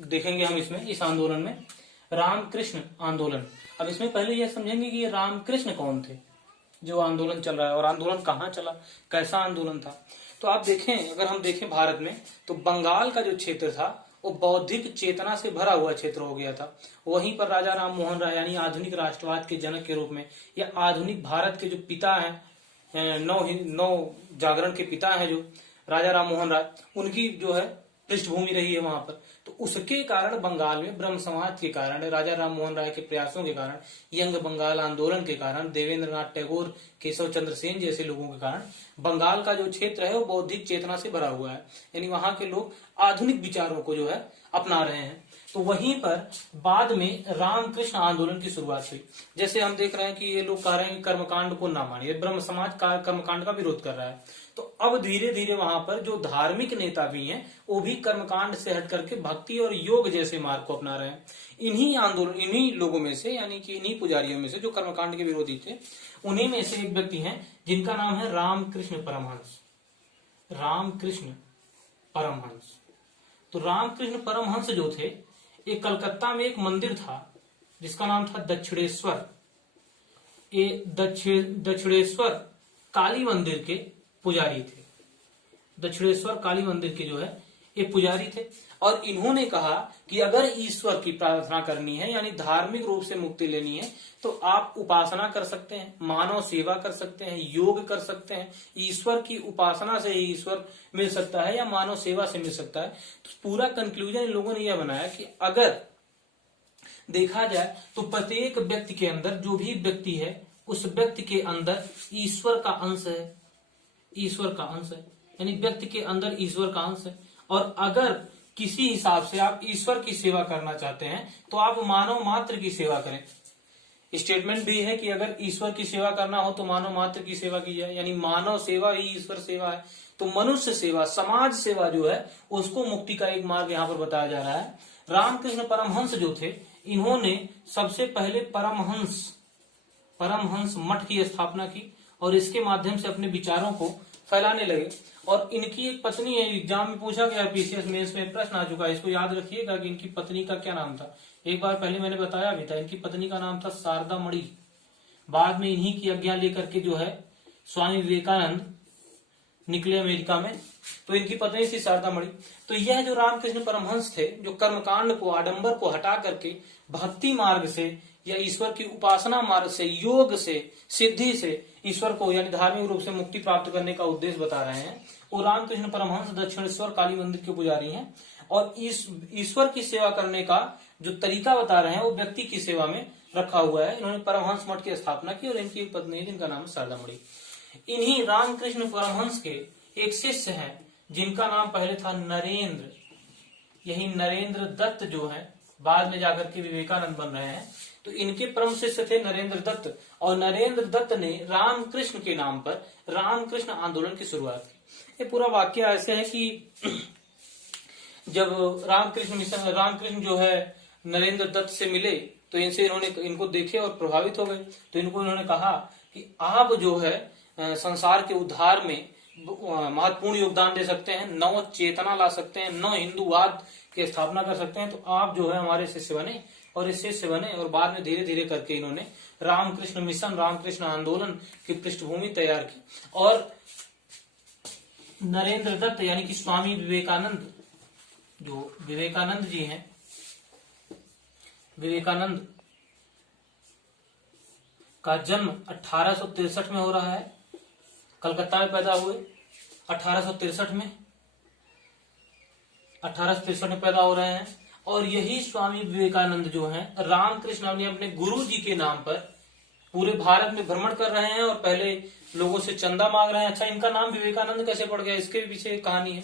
देखेंगे हम इसमें, इस आंदोलन में रामकृष्ण आंदोलन। अब इसमें पहले यह समझेंगे कि ये रामकृष्ण कौन थे जो आंदोलन चल रहा है, और आंदोलन कहाँ चला, कैसा आंदोलन था। तो आप देखें, अगर हम देखें भारत में, तो बंगाल का जो क्षेत्र था वो बौद्धिक चेतना से भरा हुआ क्षेत्र हो गया था। वहीं पर राजा राम मोहन राय यानी आधुनिक राष्ट्रवाद के जनक के रूप में, या आधुनिक भारत के जो पिता हैं, नौ जागरण के पिता हैं जो राजा राम मोहन राय, उनकी जो है पृष्ठभूमि रही है वहां पर। तो उसके कारण बंगाल में ब्रह्म समाज के कारण, राजा राम मोहन राय के प्रयासों के कारण, यंग बंगाल आंदोलन के कारण, देवेंद्र नाथ टैगोर, केशव चंद्र सेन जैसे लोगों के कारण बंगाल का जो क्षेत्र है वो बौद्धिक चेतना से भरा हुआ है, यानी वहां के लोग आधुनिक विचारों को जो है अपना रहे हैं। तो वहीं पर बाद में रामकृष्ण आंदोलन की शुरुआत हुई। जैसे हम देख रहे हैं कि ये लोग कह रहे हैं कि कर्मकांड को ना मानिए, ब्रह्म समाज का कर्मकांड का विरोध कर रहा है। तो अब धीरे धीरे वहां पर जो धार्मिक नेता भी हैं वो भी कर्मकांड से हट करके भक्ति और योग जैसे मार्ग को अपना रहे हैं। इन्हीं आंदोलन, इन्हीं लोगों में से, यानी कि इन्हीं पुजारियों में से जो कर्मकांड के विरोधी थे, उन्हीं में से एक व्यक्ति हैं जिनका नाम है रामकृष्ण परमहंस। रामकृष्ण परमहंस। तो रामकृष्ण परमहंस जो थे, एक कलकत्ता में एक मंदिर था जिसका नाम था दक्षिणेश्वर। ये दक्षिणेश्वर काली मंदिर के पुजारी थे। दक्षिणेश्वर काली मंदिर के जो है ये पुजारी थे। और इन्होंने कहा कि अगर ईश्वर की प्रार्थना करनी है, यानी धार्मिक रूप से मुक्ति लेनी है, तो आप उपासना कर सकते हैं, मानव सेवा कर सकते हैं, योग कर सकते हैं। ईश्वर की उपासना से ही ईश्वर मिल सकता है या मानव सेवा से मिल सकता है। तो पूरा कंक्लूजन इन लोगों ने यह बनाया कि अगर देखा जाए तो प्रत्येक व्यक्ति के अंदर, जो भी व्यक्ति है उस व्यक्ति के अंदर ईश्वर का अंश है। ईश्वर का अंश है, यानी व्यक्ति के अंदर ईश्वर का अंश है। और अगर किसी हिसाब से आप ईश्वर की सेवा करना चाहते हैं तो आप मानव मात्र की सेवा करें। स्टेटमेंट भी है कि अगर ईश्वर की सेवा करना हो तो मानव मात्र की सेवा की जाए, यानी मानव सेवा ही ईश्वर सेवा है। तो मनुष्य सेवा, समाज सेवा जो है उसको मुक्ति का एक मार्ग यहाँ पर बताया जा रहा है। रामकृष्ण परमहंस जो थे, इन्होंने सबसे पहले परमहंस मठ की स्थापना की और इसके माध्यम से अपने विचारों को फैलाने लगे। और इनकी एक पत्नी है, एग्जाम में पूछा गया, पीसीएस मेंस में प्रश्न आ चुका है, इसको याद रखिएगा कि इनकी पत्नी का क्या नाम था। एक बार पहले मैंने बताया भी था, इनकी पत्नी का नाम था शारदा मणि। बाद में इन्हीं की आज्ञा लेकर के जो है स्वामी विवेकानंद निकले अमेरिका में, तो इनकी पत्नी थी शारदा मणि। तो यह जो रामकृष्ण परमहंस थे, जो कर्मकांड को, आडंबर को हटा करके भक्ति मार्ग से या ईश्वर की उपासना मार्ग से, योग से, सिद्धि से ईश्वर को यानी धार्मिक रूप से मुक्ति प्राप्त करने का उद्देश्य बता रहे हैं, वो रामकृष्ण परमहंस दक्षिणेश्वर काली मंदिर के पुजारी हैं। और ईश्वर की सेवा करने का जो तरीका बता रहे हैं वो व्यक्ति की सेवा में रखा हुआ है। इन्होंने परमहंस मठ की स्थापना की और इनकी एक पत्नी है जिनका नाम है शारदा मणि। इन्हीं रामकृष्ण परमहंस के एक शिष्य हैं जिनका नाम पहले था नरेंद्र। यही नरेंद्र दत्त जो है बाद में जाकर के विवेकानंद बन रहे हैं। तो इनके परम शिष्य थे नरेंद्र दत्त, और नरेंद्र दत्त ने रामकृष्ण के नाम पर रामकृष्ण आंदोलन की शुरुआत की। ये पूरा वाक्य ऐसे है कि जब रामकृष्ण जो है नरेंद्र दत्त से मिले तो इनको देखे और प्रभावित हो गए। तो इन्होंने कहा कि आप जो है संसार के उद्धार में महत्वपूर्ण योगदान दे सकते हैं, नव चेतना ला सकते हैं, नव हिंदूवाद की स्थापना कर सकते हैं, तो आप जो है हमारे शिष्य बने। और इस शिष्य बने और बाद में धीरे धीरे करके इन्होंने रामकृष्ण मिशन, रामकृष्ण आंदोलन की पृष्ठभूमि तैयार की। और नरेंद्र दत्त यानी कि स्वामी विवेकानंद, जो विवेकानंद जी हैं, विवेकानंद का जन्म 1863 में हो रहा है। कलकत्ता में पैदा हुए 1863 में, 1863 में पैदा हो रहे हैं। और यही स्वामी विवेकानंद जो हैं रामकृष्ण अपने गुरु जी के नाम पर पूरे भारत में भ्रमण कर रहे हैं और पहले लोगों से चंदा मांग रहे हैं। अच्छा, इनका नाम विवेकानंद कैसे पड़ गया, इसके पीछे एक कहानी है।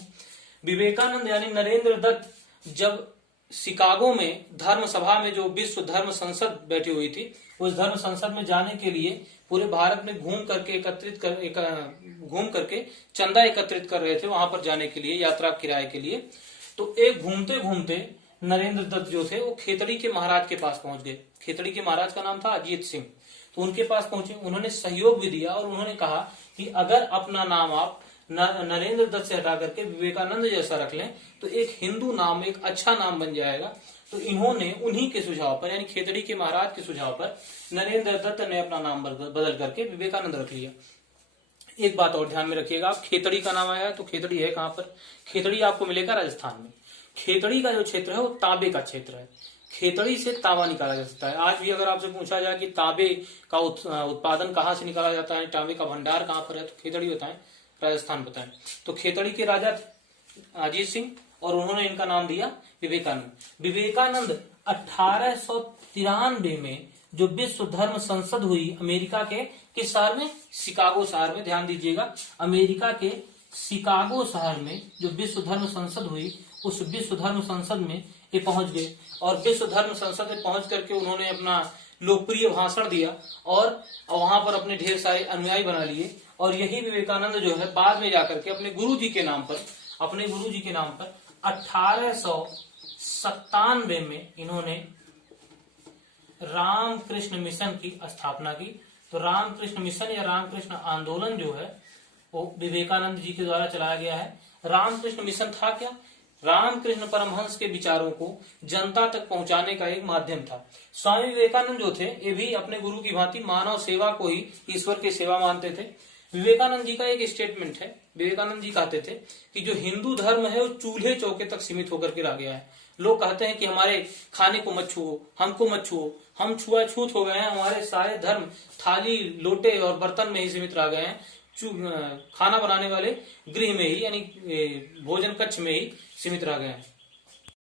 विवेकानंद यानी नरेंद्र दत्त जब शिकागो में धर्म सभा में, जो विश्व धर्म संसद बैठी हुई थी, उस धर्म संसद में जाने के लिए पूरे भारत में घूम करके चंदा एकत्रित कर रहे थे वहां पर जाने के लिए, यात्रा किराए के लिए। तो एक घूमते घूमते नरेंद्र दत्त जो थे वो खेतड़ी के महाराज के पास पहुंच गए। खेतड़ी के महाराज का नाम था अजीत सिंह। तो उनके पास पहुंचे, उन्होंने सहयोग भी दिया और उन्होंने कहा कि अगर अपना नाम आप नरेंद्र दत्त से हटा करके विवेकानंद जैसा रख लें तो एक हिंदू नाम, एक अच्छा नाम बन जाएगा। तो इन्होंने उन्हीं के सुझाव पर, यानी खेतड़ी के महाराज के सुझाव पर नरेंद्र दत्त ने अपना नाम बदल करके विवेकानंद रख लिया। एक बात और ध्यान में रखिएगा, आप खेतड़ी का नाम आया है तो खेतड़ी है कहां पर? खेतड़ी आपको मिलेगा राजस्थान में। खेतड़ी का जो क्षेत्र है वो तांबे का क्षेत्र है। खेतड़ी से तांबा निकाला जा सकता है। आज भी अगर आपसे पूछा जाए कि तांबे का उत्पादन कहाँ से निकाला जाता है, तांबे का भंडार कहाँ पर है, तो खेतड़ी बताएं, राजस्थान बताएं। तो खेतड़ी के राजा अजीत सिंह और उन्होंने इनका नाम दिया विवेकानंद। विवेकानंद 1893 में जो विश्व धर्म संसद हुई अमेरिका के किस शहर में? शिकागो शहर में। ध्यान दीजिएगा, अमेरिका के शिकागो शहर में जो विश्व धर्म संसद हुई, उस विश्व धर्म संसद में ये पहुंच गए और विश्व धर्म संसद में पहुंच करके उन्होंने अपना लोकप्रिय भाषण दिया और वहां पर अपने ढेर सारे अनुयायी बना लिए। और यही विवेकानंद जो है बाद में जाकर के अपने गुरु जी के नाम पर 1897 में इन्होंने रामकृष्ण मिशन की स्थापना की। तो रामकृष्ण मिशन या रामकृष्ण आंदोलन जो है वो विवेकानंद जी के द्वारा चलाया गया है। रामकृष्ण मिशन था क्या? रामकृष्ण परमहंस के विचारों को जनता तक पहुंचाने का एक माध्यम था। स्वामी विवेकानंद जो थे ये भी अपने गुरु की भांति मानव सेवा को ही ईश्वर की सेवा मानते थे। विवेकानंद जी का एक स्टेटमेंट है, विवेकानंद जी कहते थे कि जो हिंदू धर्म है वो चूल्हे चौके तक सीमित होकर के रह गया है। लोग कहते हैं कि हमारे खाने को मत छुओ, हमको मत छुओ, हम छुआछूत हो गए हैं, हमारे सारे धर्म थाली लोटे और बर्तन में ही सीमित रह गए हैं, खाना बनाने वाले गृह में ही यानी भोजन कक्ष में ही सीमित रह गए हैं।